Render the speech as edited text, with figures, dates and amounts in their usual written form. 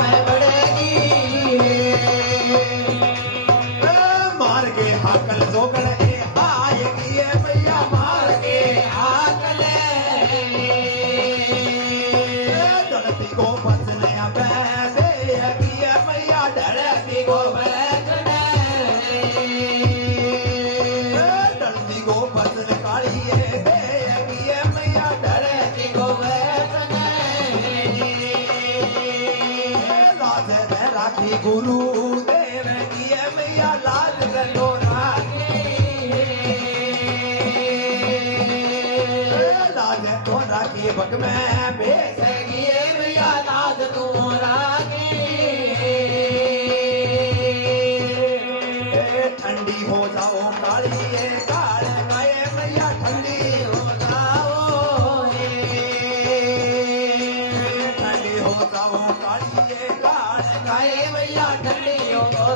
मैं बढ़ेगी मार के हाकल जोगड़ ए आएगी है मैया मार के हाकल धरती को बचने बेगी है मैया धरती को बैठने धरती को बचने काढ़ी है बेगी है मैया धरती को बैठने लाज है राखी गुरु देव की है मैया लाज करो लाज तो राखी बग में बेसगी मैया लाज तुम्हारा ठंडी हो जाओ काली ये काल गाए मैया ठंडी हो जाओ ठंडी हो जाओ काली ये काल गाए मैया ठंडी हो